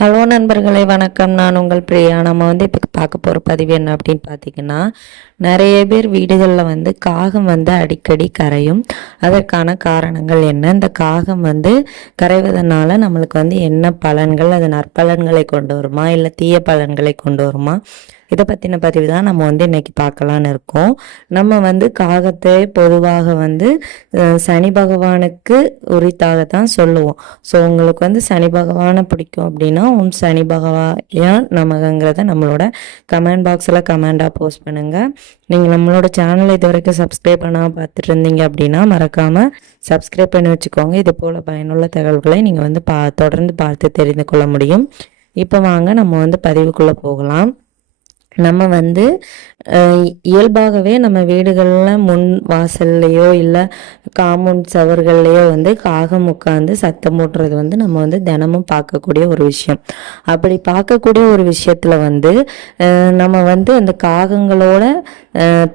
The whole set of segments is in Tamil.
ஹலோ நண்பர்களே வணக்கம். நான் உங்கள் பிரியா. நம்ம வந்து இப்போ பார்க்க போகிற பதிவு என்ன அப்படின்னு பார்த்தீங்கன்னா நிறைய பேர் வீடுகளில் வந்து காகம் வந்து அடிக்கடி கரையும். அதற்கான காரணங்கள் என்ன? இந்த காகம் வந்து கரைவதனால நம்மளுக்கு வந்து என்ன பலன்கள்? அது நற்பலன்களை கொண்டு வருமா? இல்லை தீய பலன்களை கொண்டு வருமா? இதை பற்றின பதிவு தான் நம்ம வந்து இன்னைக்கு பார்க்கலான்னு இருக்கோம். நம்ம வந்து காகத்தை பொதுவாக வந்து சனி பகவானுக்கு உரித்தாக தான் சொல்லுவோம். ஸோ உங்களுக்கு வந்து சனி பகவானை பிடிக்கும் அப்படின்னா உன் சனி பகவாயா நமகங்கிறத நம்மளோட கமெண்ட் பாக்ஸில் கமெண்டாக போஸ்ட் பண்ணுங்கள் நீங்கள் நம்மளோட சேனலை இது வரைக்கும் சப்ஸ்கிரைப் பண்ணாமல் பார்த்துட்டு இருந்தீங்க அப்படின்னா மறக்காமல் சப்ஸ்கிரைப் பண்ணி வச்சுக்கோங்க. இது போல் பயனுள்ள தகவல்களை நீங்கள் வந்து பா தொடர்ந்து பார்த்து தெரிந்து கொள்ள முடியும். இப்போ வாங்க நம்ம வந்து பதிவுக்குள்ளே போகலாம். நம்ம வந்து இயல்பாகவே நம்ம வீடுகளில் முன் வாசல்லையோ இல்லை காம்பவுண்ட் சவர்கள்லையோ வந்து காகம் உட்காந்து சத்தம் போட்டுறது வந்து நம்ம வந்து தினமும் பார்க்கக்கூடிய ஒரு விஷயம். அப்படி பார்க்கக்கூடிய ஒரு விஷயத்தில் வந்து நம்ம வந்து அந்த காகங்களோட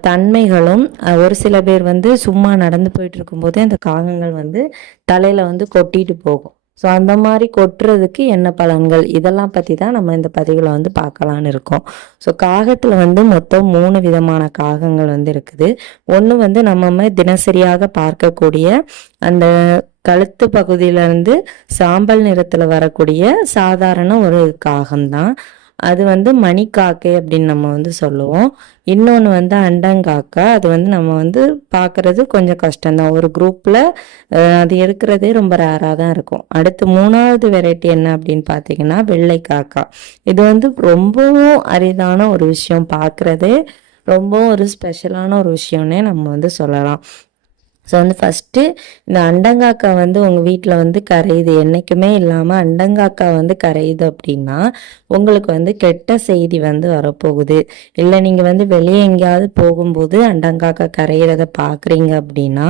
தன்மைகளும் ஒரு சில பேர் வந்து சும்மா நடந்து போயிட்டு இருக்கும்போதே அந்த காகங்கள் வந்து தலையில் வந்து கொட்டிட்டு போகும். ஸோ அந்த மாதிரி கொட்டுறதுக்கு என்ன பலன்கள்? இதெல்லாம் பற்றி தான் நம்ம இந்த பதிவில் வந்து பார்க்கலான்னு இருக்கோம். ஸோ காகத்தில் வந்து மொத்தம் மூணு விதமான காகங்கள் வந்து இருக்குது. ஒன்று வந்து நம்ம தினசரியாக பார்க்கக்கூடிய அந்த கழுத்து பகுதியிலேருந்து சாம்பல் நிறத்தில் வரக்கூடிய சாதாரண ஒரு காகம்தான். அது வந்து மணிக்காக்கை அப்படின்னு நம்ம வந்து சொல்லுவோம். இன்னொன்று வந்து அண்டங்காக்கா. அது வந்து நம்ம வந்து பார்க்குறது கொஞ்சம் கஷ்டம்தான். ஒரு குரூப்பில் அது இருக்கிறதே ரொம்ப ரேராக தான் இருக்கும். அடுத்து மூணாவது வெரைட்டி என்ன அப்படின்னு பார்த்தீங்கன்னா வெள்ளை காக்கா இது வந்து ரொம்பவும் அரிதான ஒரு விஷயம். பார்க்குறதே ரொம்பவும் ஒரு ஸ்பெஷலான ஒரு விஷயம்னே நம்ம வந்து சொல்லலாம். ஸோ வந்து ஃபஸ்ட்டு இந்த அண்டங்காக்கா வந்து உங்கள் வீட்டில் வந்து கரையுது. என்றைக்குமே இல்லாமல் அண்டங்காக்கா வந்து கரையுது அப்படின்னா உங்களுக்கு வந்து கெட்ட செய்தி வந்து வரப்போகுது. இல்லை நீங்கள் வந்து வெளியே எங்கேயாவது போகும்போது அண்டங்காக்கா கரையிறத பார்க்குறீங்க அப்படின்னா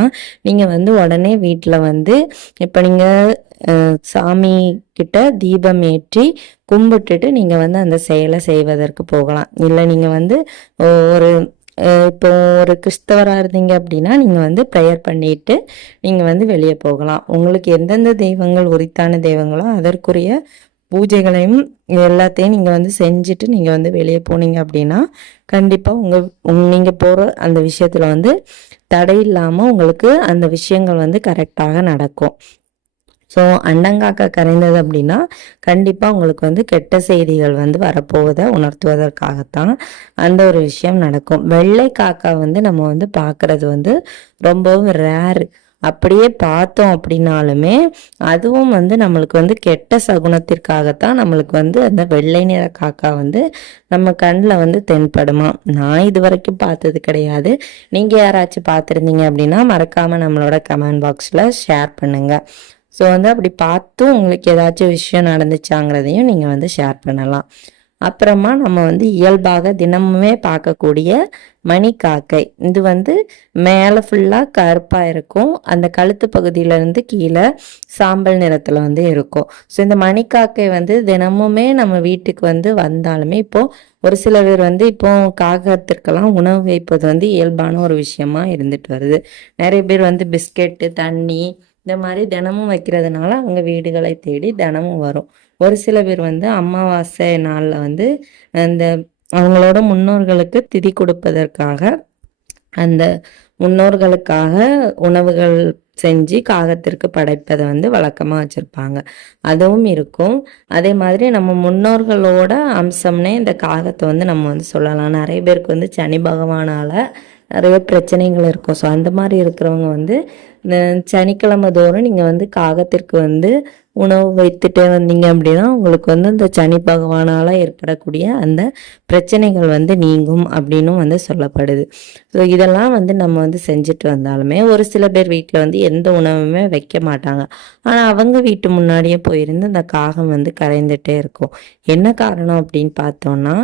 நீங்கள் வந்து உடனே வீட்டில் வந்து இப்போ நீங்கள் சாமி கிட்ட தீபம் ஏற்றி கும்பிட்டுட்டு நீங்கள் வந்து அந்த செயலை செய்வதற்கு போகலாம். இல்லை நீங்கள் வந்து ஒரு இப்போ ஒரு கிறிஸ்தவராக இருந்தீங்க அப்படின்னா நீங்கள் வந்து ப்ரேயர் பண்ணிட்டு நீங்கள் வந்து வெளியே போகலாம். உங்களுக்கு எந்தெந்த தெய்வங்கள் உரித்தான தெய்வங்களோ அதற்குரிய பூஜைகளையும் எல்லாத்தையும் நீங்கள் வந்து செஞ்சுட்டு நீங்கள் வந்து வெளியே போனீங்க அப்படின்னா கண்டிப்பாக உங்கள் உங் நீங்கள் போகிற அந்த விஷயத்தில் வந்து தடை இல்லாமல் உங்களுக்கு அந்த விஷயங்கள் வந்து கரெக்டாக நடக்கும். ஸோ அண்டங்காக்கா கரைந்தது அப்படின்னா கண்டிப்பாக உங்களுக்கு வந்து கெட்ட செய்திகள் வந்து வரப்போவதை உணர்த்துவதற்காகத்தான் அந்த ஒரு விஷயம் நடக்கும். வெள்ளை காக்கா வந்து நம்ம வந்து பார்க்கறது வந்து ரொம்பவும் ரேர் அப்படியே பார்த்தோம் அப்படின்னாலுமே அதுவும் வந்து நம்மளுக்கு வந்து கெட்ட சகுனத்திற்காகத்தான் நம்மளுக்கு வந்து அந்த வெள்ளை நிற காக்கா வந்து நம்ம கண்ணில் வந்து தென்படுமா? நான் இது வரைக்கும் பார்த்தது கிடையாது. நீங்கள் யாராச்சும் பார்த்துருந்தீங்க அப்படின்னா மறக்காமல் நம்மளோட கமெண்ட் பாக்ஸில் ஷேர் பண்ணுங்கள் ஸோ வந்து அப்படி பார்த்தும் உங்களுக்கு ஏதாச்சும் விஷயம் நடந்துச்சாங்கிறதையும் நீங்கள் வந்து ஷேர் பண்ணலாம். அப்புறமா நம்ம வந்து இயல்பாக தினமுமே பார்க்கக்கூடிய மணிக்காக்கை. இது வந்து மேலே ஃபுல்லாக கருப்பாக இருக்கும். அந்த கழுத்து பகுதியிலேருந்து கீழே சாம்பல் நிறத்தில் வந்து இருக்கும். ஸோ இந்த மணிக்காக்கை வந்து தினமுமே நம்ம வீட்டுக்கு வந்து வந்தாலுமே இப்போது ஒரு சில பேர் வந்து இப்போ காகத்திற்கெல்லாம் உணவு வைப்பது வந்து இயல்பான ஒரு விஷயமா இருந்துட்டு வருது. நிறைய பேர் வந்து பிஸ்கெட்டு தண்ணி இந்த மாதிரி தினமும் வைக்கிறதுனால அவங்க வீடுகளை தேடி தினமும் வரும். ஒரு சில பேர் வந்து அமாவாசை நாளில் வந்து அந்த அவங்களோட முன்னோர்களுக்கு திதி கொடுப்பதற்காக அந்த முன்னோர்களுக்காக உணவுகள் செஞ்சு காகத்திற்கு படைப்பதை வந்து வழக்கமாக வச்சுருப்பாங்க. அதுவும் இருக்கும். அதே மாதிரி நம்ம முன்னோர்களோட அம்சம்னே இந்த காகத்தை வந்து நம்ம வந்து சொல்லலாம். நிறைய பேருக்கு வந்து சனி பகவானால் நிறைய பிரச்சனைகள் இருக்கும். ஸோ அந்த மாதிரி இருக்கிறவங்க வந்து சனிக்கிழமை தோறும் நீங்கள் வந்து காகத்திற்கு வந்து உணவு வைத்துட்டே வந்தீங்க அப்படின்னா உங்களுக்கு வந்து இந்த சனி பகவானால் ஏற்படக்கூடிய அந்த பிரச்சனைகள் வந்து நீங்கும் அப்படின்னும் வந்து சொல்லப்படுது. ஸோ இதெல்லாம் வந்து நம்ம வந்து செஞ்சுட்டு வந்தாலுமே ஒரு சில பேர் வீட்டில் வந்து எந்த உணவுமே வைக்க மாட்டாங்க. ஆனால் அவங்க வீட்டு முன்னாடியே போயிருந்து அந்த காகம் வந்து கரைந்துட்டே இருக்கும். என்ன காரணம் அப்படின்னு பார்த்தோம்னா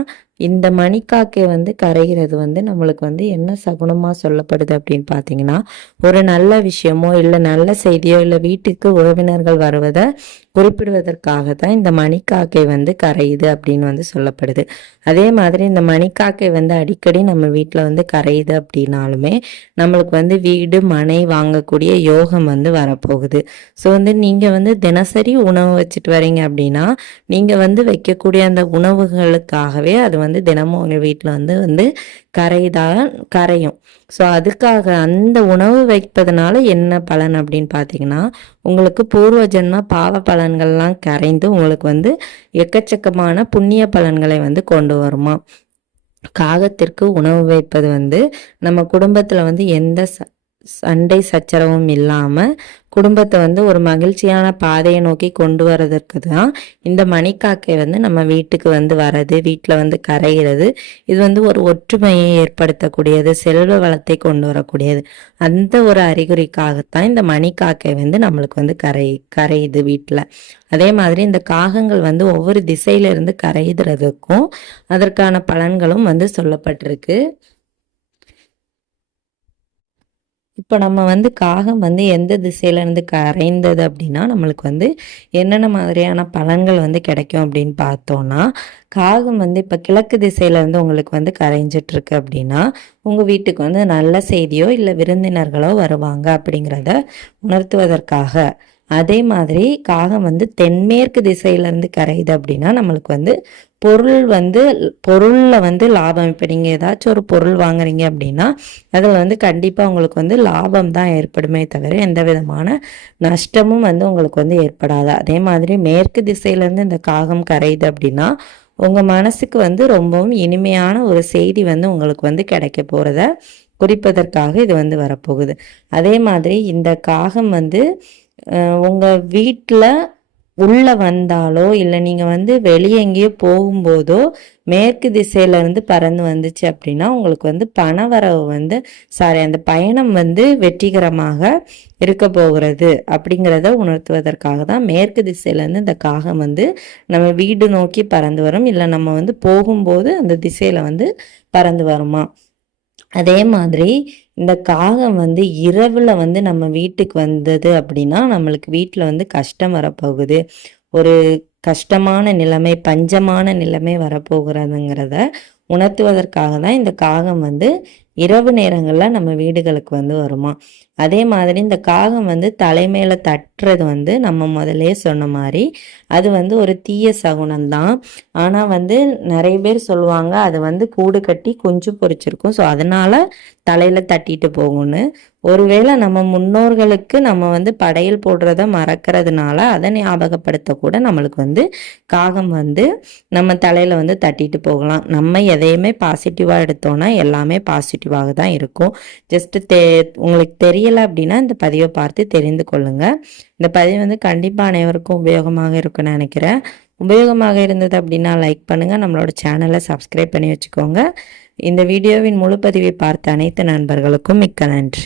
இந்த மணிக்காக்கை வந்து கரைகிறது வந்து நம்மளுக்கு வந்து என்ன சகுனமாக சொல்லப்படுது அப்படின்னு பார்த்தீங்கன்னா ஒரு நல்ல விஷயம் இல்லை நல்ல செய்தியோ இல்லை வீட்டுக்கு உறவினர்கள் வருவதை குறிப்பிடுவதற்காக தான் இந்த மணிக்காக்கை வந்து கரையுது அப்படின்னு வந்து சொல்லப்படுது. அதே மாதிரி இந்த மணிக்காக்கை வந்து அடிக்கடி நம்ம வீட்டில் வந்து கரையுது அப்படின்னாலுமே நம்மளுக்கு வந்து வீடு மனை வாங்கக்கூடிய யோகம் வந்து வரப்போகுது. ஸோ வந்து நீங்கள் வந்து தினசரி உணவு வச்சுட்டு வரீங்க அப்படின்னா நீங்கள் வந்து வைக்கக்கூடிய அந்த உணவுகளுக்காகவே அது வந்து தினமும் உங்கள் வீட்டில் வந்து வந்து கரைதான் கரையும். ஸோ அதுக்காக அந்த உணவு வைப்பதனால என்ன பலன் அப்படின்னு பார்த்தீங்கன்னா உங்களுக்கு பூர்வ ஜென்ம பாவ பலன்கள்லாம் கரைந்து உங்களுக்கு வந்து எக்கச்சக்கமான புண்ணிய பலன்களை வந்து கொண்டு வருமா? காகத்திற்கு உணவு வைப்பது வந்து நம்ம குடும்பத்தில் வந்து எந்த ச சண்டை சச்சரவும் இல்லாமல் குடும்பத்தை வந்து ஒரு மகிழ்ச்சியான பாதையை நோக்கி கொண்டு வர்றதற்கு தான் இந்த மணிக்காக்கை வந்து நம்ம வீட்டுக்கு வந்து வர்றது வீட்டில் வந்து கரைகிறது இது வந்து ஒரு ஒற்றுமையை ஏற்படுத்தக்கூடியது செல்வ வளத்தை கொண்டு வரக்கூடியது. அந்த ஒரு அறிகுறிக்காகத்தான் இந்த மணிக்காக்கை வந்து நம்மளுக்கு வந்து கரை கரையுது வீட்டில் அதே மாதிரி இந்த காகங்கள் வந்து ஒவ்வொரு திசையிலிருந்து கரைகிறதுக்கும் அதற்கான பலன்களும் வந்து சொல்லப்பட்டிருக்கு. இப்போ நம்ம வந்து காகம் வந்து எந்த திசையிலேருந்து கரைந்தது அப்படின்னா நம்மளுக்கு வந்து என்னென்ன மாதிரியான பலன்கள் வந்து கிடைக்கும் அப்படின்னு பார்த்தோன்னா காகம் வந்து இப்போ கிழக்கு திசையிலேருந்து உங்களுக்கு வந்து கரைஞ்சிட்ருக்கு அப்படின்னா உங்கள் வீட்டுக்கு வந்து நல்ல செய்தியோ இல்லை விருந்தினர்களோ வருவாங்க அப்படிங்கிறத உணர்த்துவதற்காக அதே மாதிரி காகம் வந்து தென்மேற்கு திசையிலேருந்து கரையுது அப்படின்னா நம்மளுக்கு வந்து பொருள் வந்து பொருளில் வந்து லாபம். இப்போ நீங்கள் ஏதாச்சும் ஒரு பொருள் வாங்குறீங்க அப்படின்னா அதில் வந்து கண்டிப்பாக உங்களுக்கு வந்து லாபம் தான் ஏற்படுமே தவிர எந்த விதமான நஷ்டமும் வந்து உங்களுக்கு வந்து ஏற்படாது. அதே மாதிரி மேற்கு திசையிலேருந்து இந்த காகம் கரையுது அப்படின்னா உங்கள் மனசுக்கு வந்து ரொம்பவும் இனிமையான ஒரு செய்தி வந்து உங்களுக்கு வந்து கிடைக்க போகிறத குறிப்பதற்காக இது வந்து வரப்போகுது. அதே மாதிரி இந்த காகம் வந்து உங்கள் வீட்டில் உள்ளே வந்தாலோ இல்லை நீங்கள் வந்து வெளியே எங்கேயோ போகும்போதோ மேற்கு திசையிலேருந்து பறந்து வந்துச்சு அப்படின்னா உங்களுக்கு வந்து பணவரவு வந்து சாரி அந்த பயணம் வந்து வெற்றிகரமாக இருக்க போகிறது. அப்படிங்கிறத உணர்த்துவதற்காக தான் மேற்கு திசையிலேருந்து இந்த காகம் வந்து நம்ம வீடு நோக்கி பறந்து வரும். இல்லை நம்ம வந்து போகும்போது அந்த திசையில் வந்து பறந்து வருமா? அதே மாதிரி இந்த காகம் வந்து இரவில் வந்து நம்ம வீட்டுக்கு வந்தது அப்படின்னா நம்மளுக்கு வீட்டில் வந்து கஷ்டம் வரப்போகுது. ஒரு கஷ்டமான நிலைமை பஞ்சமான நிலைமை வரப்போகிறதுங்கிறத உணர்த்துவதற்காக தான் இந்த காகம் வந்து இரவு நேரங்களில் நம்ம வீடுகளுக்கு வந்து வருமா? அதே மாதிரி இந்த காகம் வந்து தலைமையில் தட்டுறது வந்து நம்ம முதலே சொன்ன மாதிரி அது வந்து ஒரு தீய சகுனம்தான் ஆனால் வந்து நிறைய பேர் சொல்லுவாங்க அது வந்து கூடு கட்டி குஞ்சு பொறிச்சிருக்கும் ஸோ அதனால் தலையில் தட்டிட்டு போகும்னு. ஒருவேளை நம்ம முன்னோர்களுக்கு நம்ம வந்து படையல் போடுறத மறக்கிறதுனால அதை ஞாபகப்படுத்த கூட நம்மளுக்கு வந்து காகம் வந்து நம்ம தலையில் வந்து தட்டிட்டு போகலாம். நம்ம எதையுமே பாசிட்டிவாக எடுத்தோம்னா எல்லாமே பாசிட்டிவ் பாசிட்டிவாக தான் இருக்கும். ஜஸ்ட் தே உங்களுக்கு தெரியலை அப்படின்னா இந்த பதிவை பார்த்து தெரிந்து கொள்ளுங்க. இந்த பதிவு வந்து கண்டிப்பாக அனைவருக்கும் உபயோகமாக இருக்கும்னு நினைக்கிறேன். உபயோகமாக இருந்தது அப்படின்னா லைக் பண்ணுங்கள் நம்மளோட சேனலை சப்ஸ்கிரைப் பண்ணி வச்சுக்கோங்க. இந்த வீடியோவின் முழு பதிவை பார்த்த அனைத்து நண்பர்களுக்கும் மிக்க நன்றி.